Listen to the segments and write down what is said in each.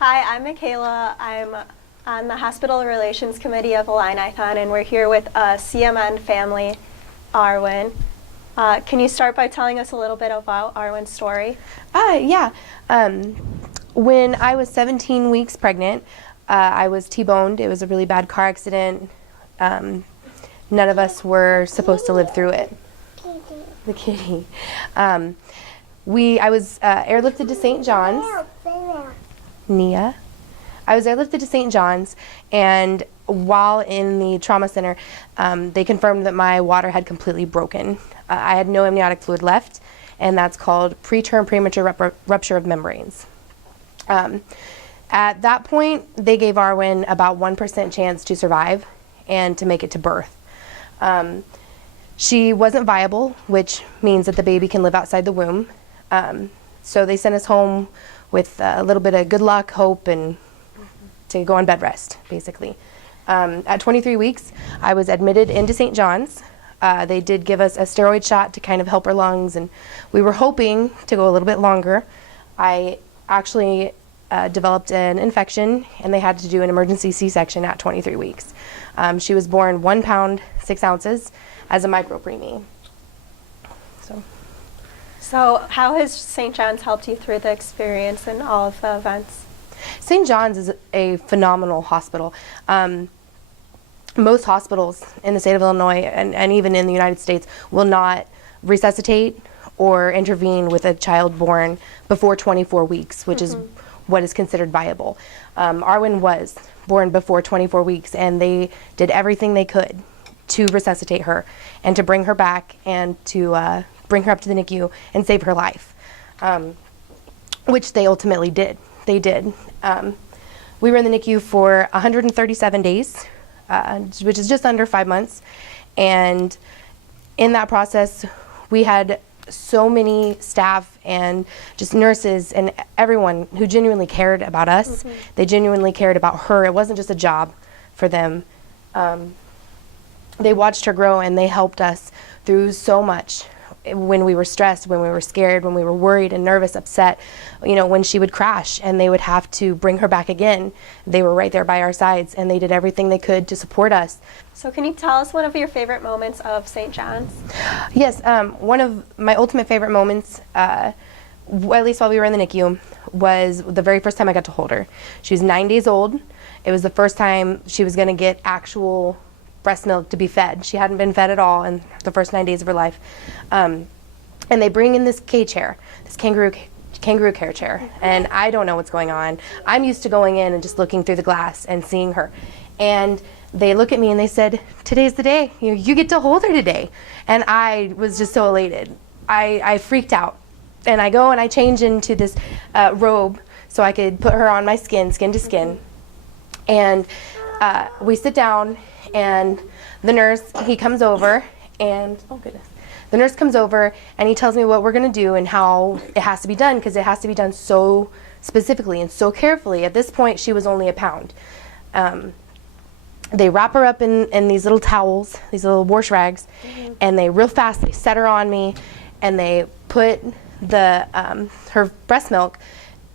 Hi, I'm Mikayla. I'm on the Hospital Relations Committee of Illinithon, and we're here with CMN family, Erwin. Can you start by telling us a little bit about Erwin's story? Yeah. When I was 17 weeks pregnant, I was T-boned. It was a really bad car accident. None of us were supposed to live through it. The kitty. I was airlifted to St. John's. Nia. I was airlifted to St. John's, and while in the trauma center, they confirmed that my water had completely broken. I had no amniotic fluid left, and that's called preterm premature rupture of membranes. At that point, they gave Erwin about 1% chance to survive and to make it to birth. She wasn't viable, which means that the baby can live outside the womb. So they sent us home with a little bit of good luck, hope, and to go on bed rest, basically. At 23 weeks, I was admitted into St. John's. They did give us a steroid shot to kind of help her lungs, and we were hoping to go a little bit longer. I actually developed an infection, and they had to do an emergency C-section at 23 weeks. She was born 1 pound, 6 ounces as a micro-preemie. So how has St. John's helped you through the experience and all of the events? St. John's is a phenomenal hospital. Most hospitals in the state of Illinois and even in the United States will not resuscitate or intervene with a child born before 24 weeks, which is what is considered viable. Erwin was born before 24 weeks, and they did everything they could to resuscitate her and to bring her back and to bring her up to the NICU and save her life, which they ultimately did. They did. We were in the NICU for 137 days, which is just under 5 months, and in that process, we had so many staff and just nurses and everyone who genuinely cared about us. They genuinely cared about her. It wasn't just a job for them. They watched her grow, and they helped us through so much. When we were stressed, when we were scared, when we were worried and nervous, upset, when she would crash and they would have to bring her back again, they were right there by our sides, and they did everything they could to support us. So can you tell us one of your favorite moments of St. John's? Yes, one of my ultimate favorite moments, at least while we were in the NICU, was the very first time I got to hold her. She was 9 days old. It was the first time she was going to get actual breast milk to be fed. She hadn't been fed at all in the first 9 days of her life. And they bring in this K-chair, this kangaroo care chair, and I don't know what's going on. I'm used to going in and just looking through the glass and seeing her. And they look at me and they said, "Today's the day. You get to hold her today." And I was just so elated. I freaked out. And I go and I change into this robe so I could put her on my skin to skin. And we sit down, and the nurse, he comes over, and oh goodness. The nurse comes over and he tells me what we're going to do and how it has to be done, because it has to be done so specifically and so carefully. At this point, she was only 1 pound. They wrap her up in these little towels, these little wash rags, and they real fast, they set her on me, and they put her breast milk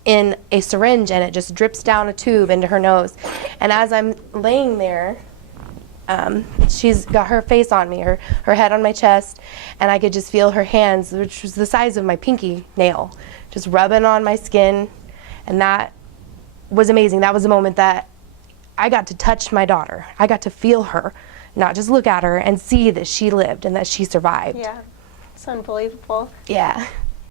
in a syringe, and it just drips down a tube into her nose. And as I'm laying there, she's got her face on me, her head on my chest, and I could just feel her hands, which was the size of my pinky nail, just rubbing on my skin, and that was amazing. That was the moment that I got to touch my daughter. I got to feel her, not just look at her and see that she lived and that she survived. Yeah, it's unbelievable. Yeah.